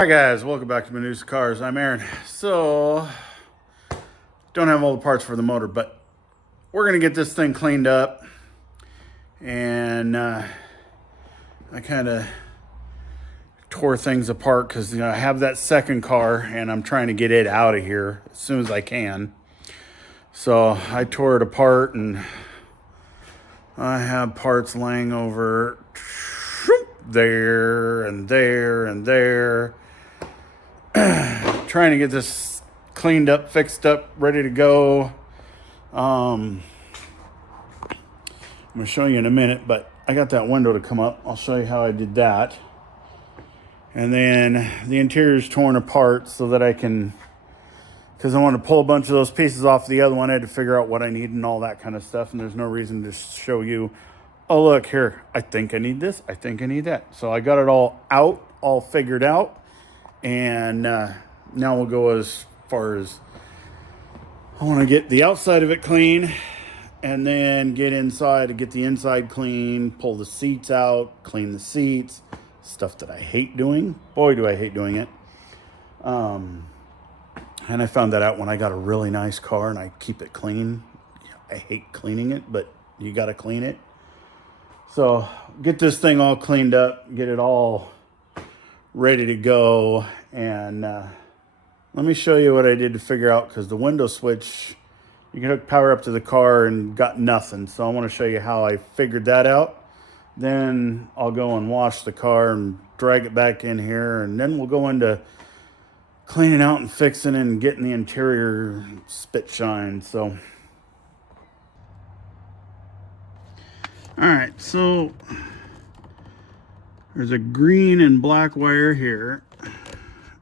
Hi guys, welcome back to Menusa Cars. I'm Aaron. So, don't have all the parts for the motor, but we're gonna get this thing cleaned up. And I kind of tore things apart because I have that second car and I'm trying to get it out of here as soon as I can. So I tore it apart and I have parts laying over there and there and there. Trying to get this cleaned up, fixed up, ready to go. I'm going to show you in a minute, but I got that window to come up. I'll show you how I did that. And then the interior's torn apart so that I can, because I want to pull a bunch of those pieces off the other one. I had to figure out what I need and all that kind of stuff. And there's no reason to show you, oh, look here, I think I need this. I think I need that. So I got it all out, all figured out. And now we'll go as far as I want to get the outside of it clean and then get inside and get the inside clean, pull the seats out, clean the seats, stuff that I hate doing. Boy, do I hate doing it. And I found that out when I got a really nice car and I keep it clean. I hate cleaning it, but you got to clean it. So get this thing all cleaned up, get it all ready to go. And let me show you what I did to figure out, because the window switch, you can hook power up to the car and got nothing. So I want to show you how I figured that out. Then I'll go and wash the car and drag it back in here. And then we'll go into cleaning out and fixing and getting the interior spit shine. So, all right, so there's a green and black wire here,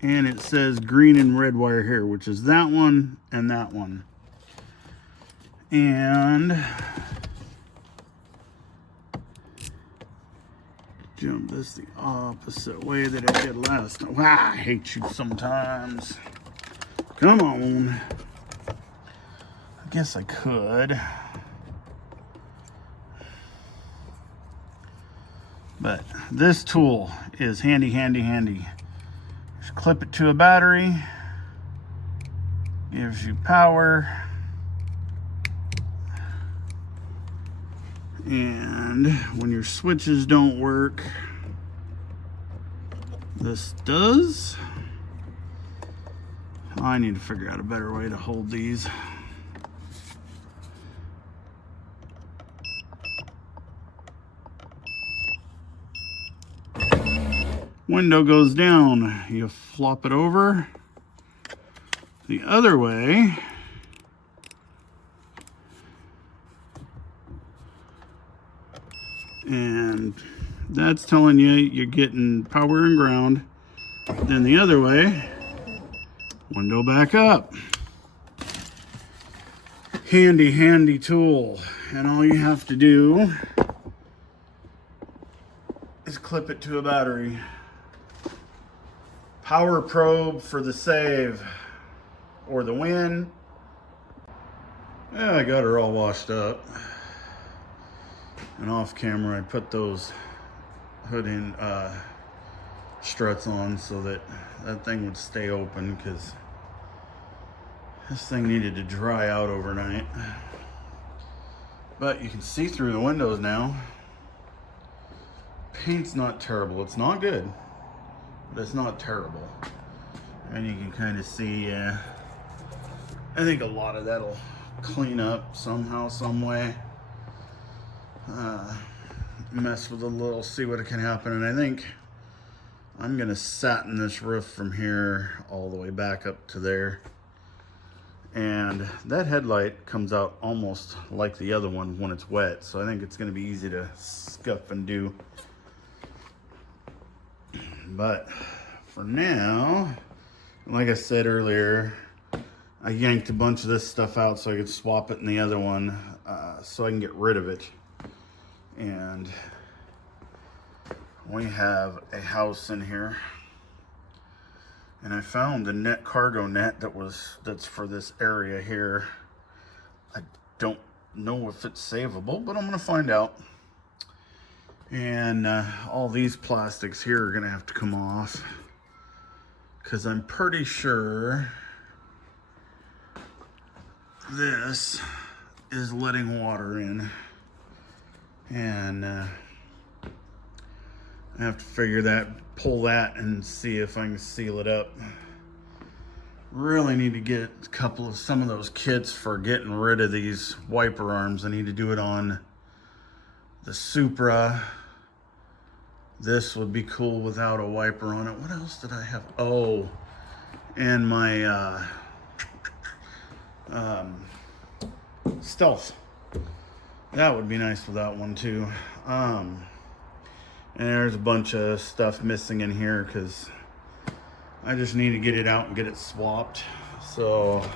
and it says green and red wire here, which is that one and that one. And jump this the opposite way that I did last time. Wow, I hate you sometimes. Come on. I guess I could. But this tool is handy, handy, handy. Just clip it to a battery. Gives you power. And when your switches don't work, this does. I need to figure out a better way to hold these. Window goes down, you flop it over the other way, and that's telling you you're getting power and ground. Then the other way, window back up. Handy, handy tool. And all you have to do is clip it to a battery. Power probe for the save or the win. Yeah, I got her all washed up. And off camera, I put those hood in struts on so that that thing would stay open, because this thing needed to dry out overnight. But you can see through the windows now. Paint's not terrible. It's not good, but it's not terrible. And you can kind of see, I think a lot of that'll clean up somehow, some way. Mess with a little, see what can happen. And I think I'm gonna satin this roof from here all the way back up to there. And that headlight comes out almost like the other one when it's wet. So I think it's gonna be easy to scuff and do. But for now, like I said earlier, I yanked a bunch of this stuff out so I could swap it in the other one, so I can get rid of it. And we have a house in here, and I found the net cargo net that's for this area here. I don't know if it's savable, but I'm gonna find out. And all these plastics here are gonna have to come off. because I'm pretty sure this is letting water in, and I have to pull that and see if I can seal it up. Really need to get some of those kits for getting rid of these wiper arms. I need to do it on the Supra. This would be cool without a wiper on it. What else did I have? Oh, and my Stealth. That would be nice without one too. And there's a bunch of stuff missing in here because I just need to get it out and get it swapped. So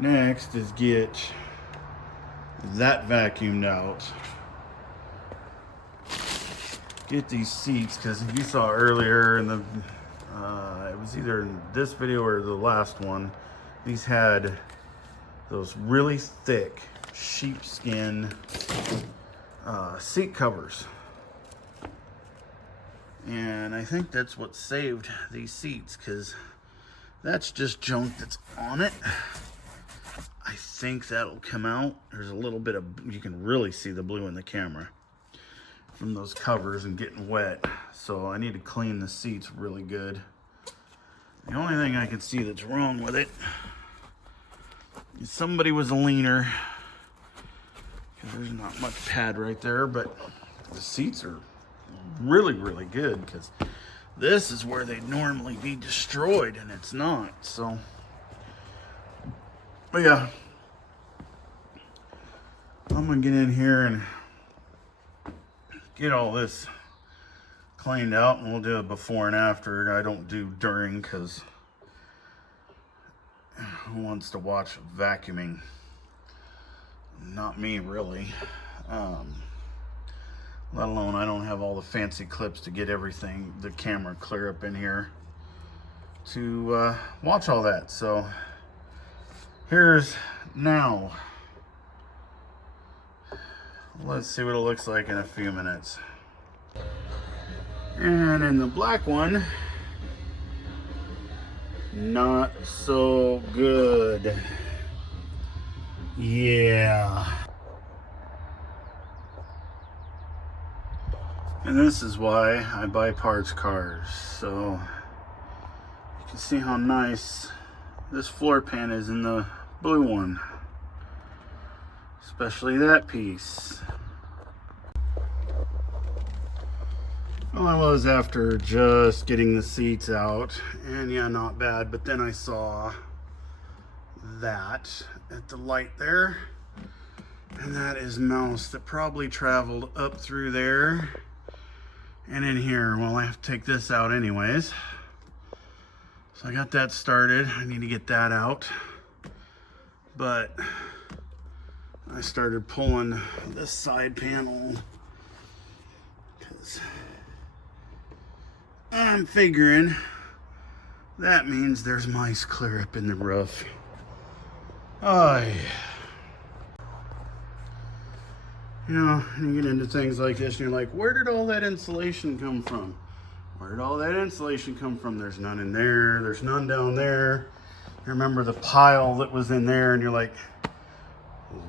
next is get that vacuumed out. Get these seats, because if you saw earlier in the it was either in this video or the last one, these had those really thick sheepskin seat covers, and I think that's what saved these seats, because that's just junk that's on it. I think that'll come out. There's a little bit of, you can really see the blue in the camera from those covers and getting wet, so I need to clean the seats really good. The only thing I can see that's wrong with it is somebody was a leaner, because there's not much pad right there, but the seats are really good, because this is where they'd normally be destroyed and it's not. So, but yeah, I'm gonna get in here and get all this cleaned out, and we'll do a before and after. I don't do during, because who wants to watch vacuuming? Not me, really. Let alone I don't have all the fancy clips to get everything, the camera clear up in here to watch all that. So here's now. Let's see what it looks like in a few minutes. And in the black one, not so good. Yeah. And this is why I buy parts cars. So you can see how nice this floor pan is in the blue one. Especially that piece. Well, I was after just getting the seats out, and yeah, not bad, but then I saw that at the light there, and that is mouse that probably traveled up through there and in here. Well, I have to take this out anyways, so I got that started. I need to get that out, but I started pulling this side panel because I'm figuring that means there's mice clear up in the roof. Oh, yeah. You know, you get into things like this and you're like, where did all that insulation come from? Where did all that insulation come from? There's none in there. There's none down there. You remember the pile that was in there, and you're like,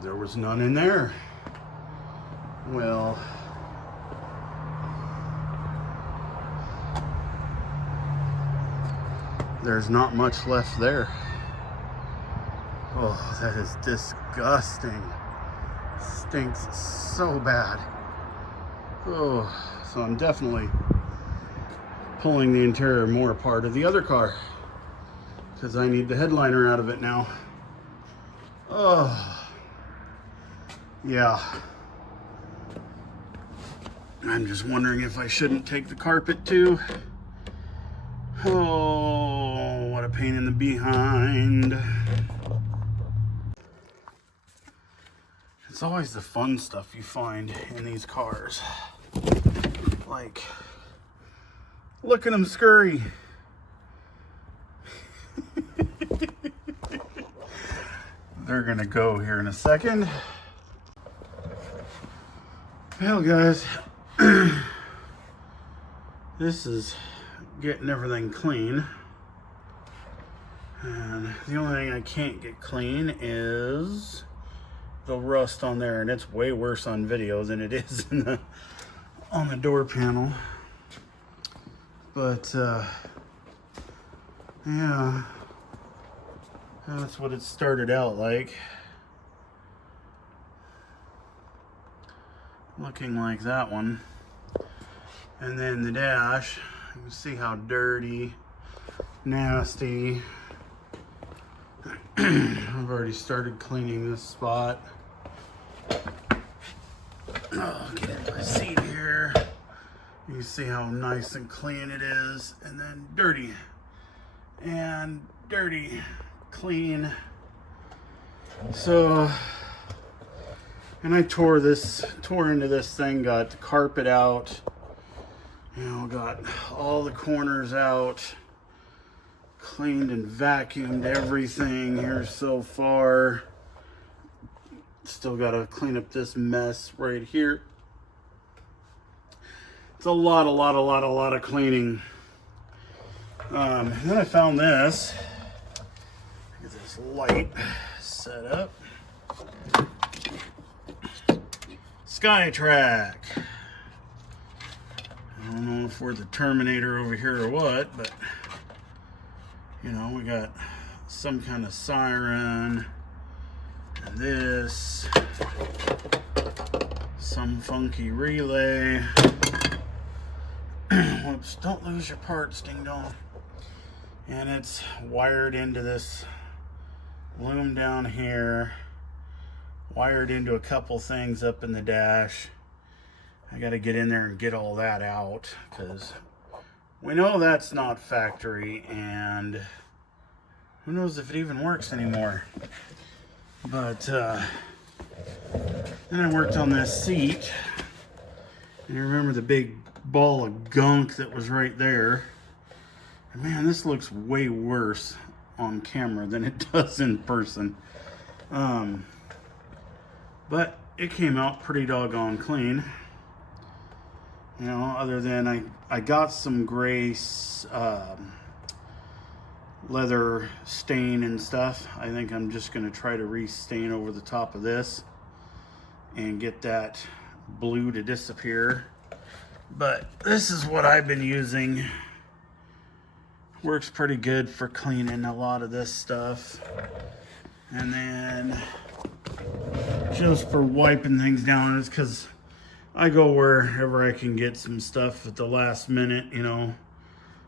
there was none in there. Well, there's not much left there. Oh, that is disgusting. Stinks so bad. Oh, so I'm definitely pulling the interior more apart of the other car because I need the headliner out of it now. Oh, yeah. I'm just wondering if I shouldn't take the carpet too. Oh, what a pain in the behind. It's always the fun stuff you find in these cars. Like, look at them scurry. They're gonna go here in a second. Well, guys, this is getting everything clean. And the only thing I can't get clean is the rust on there, and it's way worse on video than it is on the door panel. But yeah, that's what it started out like. Looking like that one. And then the dash, you can see how dirty, nasty. I've already started cleaning this spot. Oh, get into my seat here. You can see how nice and clean it is. And then dirty. And dirty. Clean. So, and I tore into this thing, got the carpet out. You know, got all the corners out. Cleaned and vacuumed everything here so far. Still got to clean up this mess right here. It's a lot of cleaning. Then I found this. Get this light set up. SkyTrack. I don't know if we're the Terminator over here or what, but you know, we got some kind of siren, and this, some funky relay. Whoops, don't lose your parts, ding dong. And it's wired into this loom down here, wired into a couple things up in the dash. I got to get in there and get all that out, because we know that's not factory, and who knows if it even works anymore. But then I worked on this seat, and you remember the big ball of gunk that was right there. And man, this looks way worse on camera than it does in person. But it came out pretty doggone clean. You know, other than I got some gray leather stain and stuff. I think I'm just going to try to re-stain over the top of this and get that blue to disappear. But this is what I've been using. Works pretty good for cleaning a lot of this stuff. And then just for wiping things down, is because I go wherever I can get some stuff at the last minute, you know.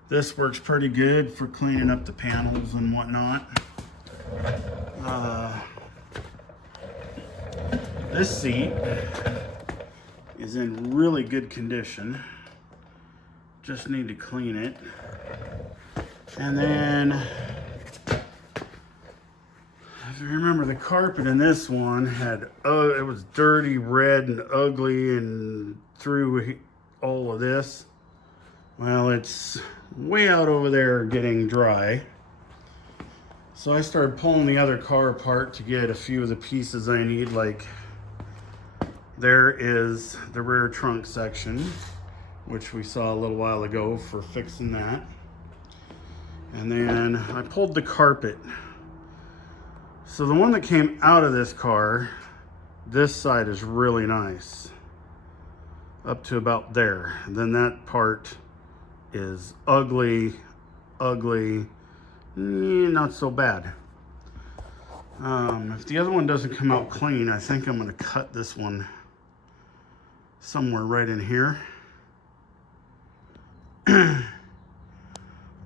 This works pretty good for cleaning up the panels and whatnot. This seat is in really good condition. Just need to clean it. And then, if you remember, the carpet in this one had, it was dirty, red, and ugly, and through all of this. Well, it's way out over there getting dry. So I started pulling the other car apart to get a few of the pieces I need. Like, there is the rear trunk section, which we saw a little while ago for fixing that. And then I pulled the carpet. So the one that came out of this car, this side is really nice. Up to about there. And then that part is ugly, not so bad. If the other one doesn't come out clean, I think I'm gonna cut this one somewhere right in here.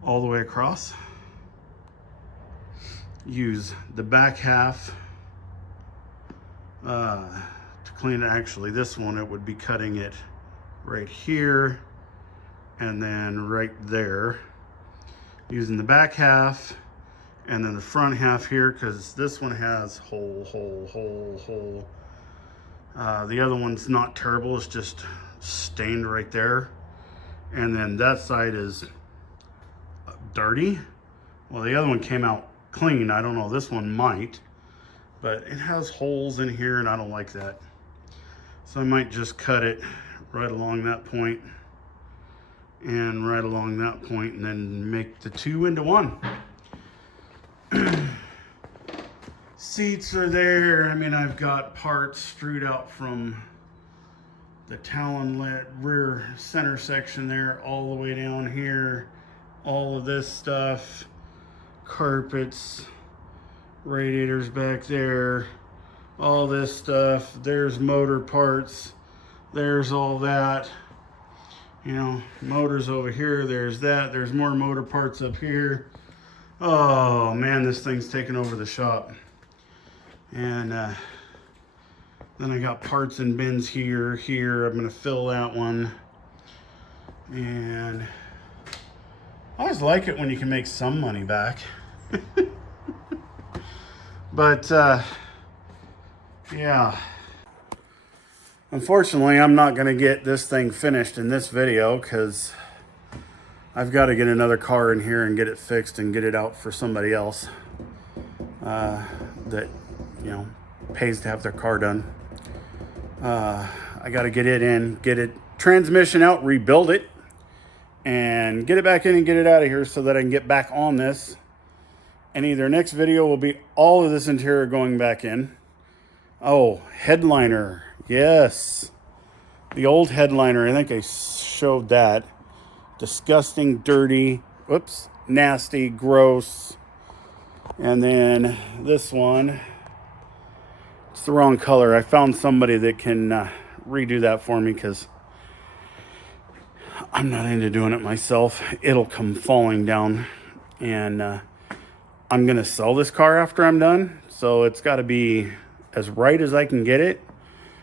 All the way across. Use the back half to clean it. Actually, this one, it would be cutting it right here and then right there. Using the back half and then the front half here, because this one has hole. The other one's not terrible, it's just stained right there. And then that side is dirty. Well, the other one came out clean. I don't know, this one might, but it has holes in here and I don't like that. So I might just cut it right along that point and right along that point, and then make the two into one. Seats are there. I mean, I've got parts strewed out from the talon rear center section there all the way down here. All of this stuff, carpets, radiators back there, all this stuff. There's motor parts. There's all that. You know, motors over here. There's that. There's more motor parts up here. Oh man, this thing's taking over the shop. And then I got parts and bins here. I'm gonna fill that one. And I always like it when you can make some money back. But yeah. Unfortunately, I'm not gonna get this thing finished in this video because I've got to get another car in here and get it fixed and get it out for somebody else that, you know, pays to have their car done. I got to get it in, get it transmission out, rebuild it, and get it back in and get it out of here so that I can get back on this. And either next video will be all of this interior going back in. Oh, headliner. Yes. The old headliner. I think I showed that. Disgusting, dirty, whoops, nasty, gross. And then this one, it's the wrong color. I found somebody that can redo that for me because I'm not into doing it myself. It'll come falling down. And I'm going to sell this car after I'm done. So it's got to be as right as I can get it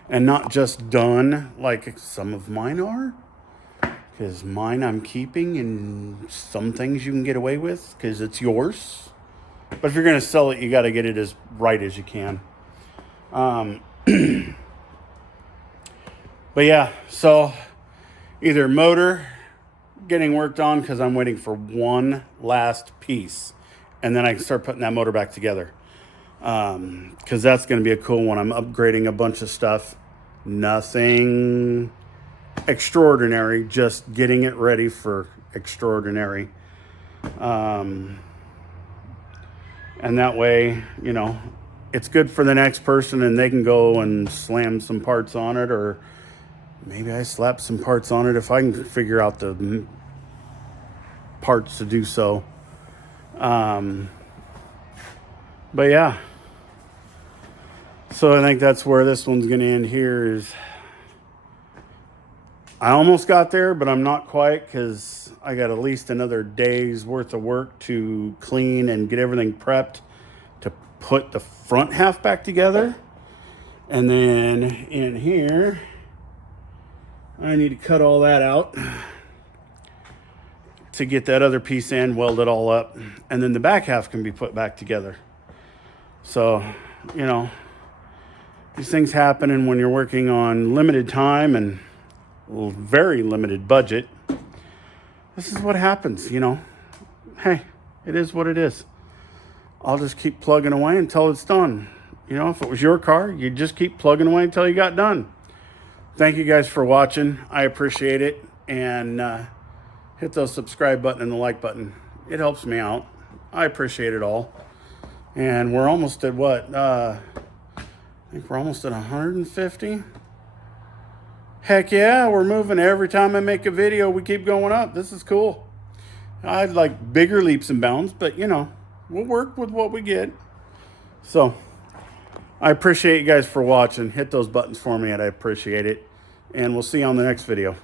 and not just done like some of mine are. Because mine I'm keeping, and some things you can get away with because it's yours. But if you're going to sell it, you got to get it as right as you can. But yeah, so either motor getting worked on because I'm waiting for one last piece. And then I can start putting that motor back together. Because that's going to be a cool one. I'm upgrading a bunch of stuff. Nothing extraordinary, just getting it ready for extraordinary. And that way, you know, it's good for the next person and they can go and slam some parts on it, or maybe I slap some parts on it if I can figure out the parts to do so. But yeah, so I think that's where this one's going to end here. Is I almost got there, but I'm not quite because I got at least another day's worth of work to clean and get everything prepped to put the front half back together. And then in here, I need to cut all that out to get that other piece in, weld it all up, and then the back half can be put back together. So, you know, these things happen, and when you're working on limited time and very limited budget, this is what happens, you know. Hey, it is what it is. I'll just keep plugging away until it's done. You know, if it was your car, you'd just keep plugging away until you got done. Thank you guys for watching. I appreciate it. And hit the subscribe button and the like button. It helps me out. I appreciate it all. And we're almost at what? I think we're almost at 150. Heck yeah, we're moving. Every time I make a video, we keep going up. This is cool. I'd like bigger leaps and bounds, but you know, we'll work with what we get. So I appreciate you guys for watching. Hit those buttons for me, and I appreciate it. And we'll see you on the next video.